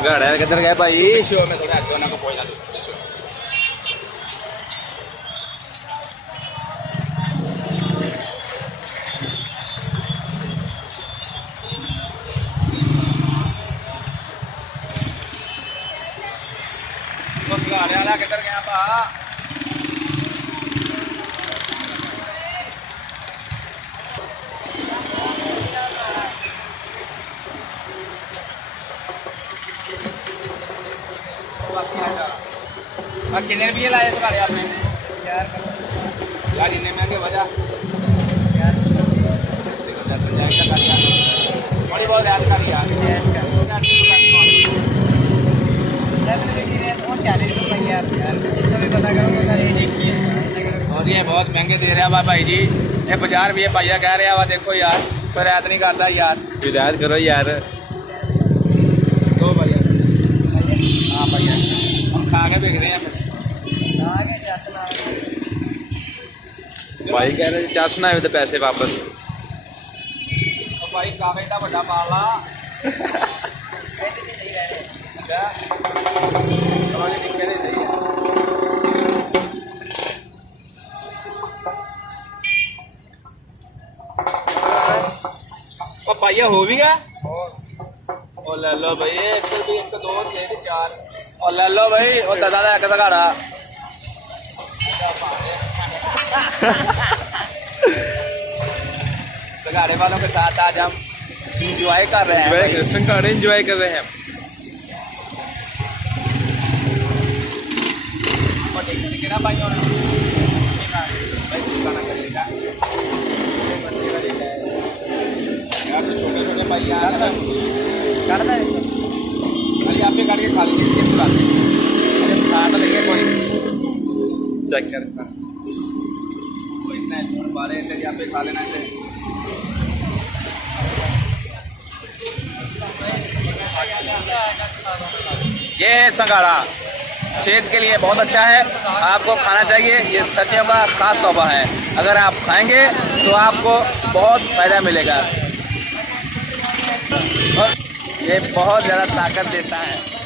संगाड़ा किधर गए भाई? संगाड़े वाला किधर गया पा? कितने रुपये लाए संगाड़े आपने? यार इतने महंगे वजह थोड़ी बहुत याद कर लिया। और ये बहुत महंगे दे रहे हैं भाई जी। ये 50 रुपये भैया कह रहे हैं। देखो यार पर ऐत नहीं करता यार, हिदायत करो यार। तो भैया हाँ भैया हम खा के देख रहे हैं। भाई कह रहे चस ना आए तो पैसे वापस। तो भाई काफी का बड़ा पाला पाइया हो भी गया। और ले लो भाई इधर भी 1 2 3 4 और ले लो भाई। और दादा का संगाड़ा संगाड़े वालों के साथ आज हम इंजॉय कर रहे हैं। संगाड़े इंजॉय कर रहे हैं। छोटे छोटे भैया अरे आप काट के खा लीजिए। कोई चेक कर खा लेना। ये है संगाड़ा, सेहत के लिए बहुत अच्छा है, आपको खाना चाहिए। ये सर्दियों का खास तोहफा है। अगर आप खाएंगे तो आपको बहुत फायदा मिलेगा और ये बहुत ज़्यादा ताकत देता है।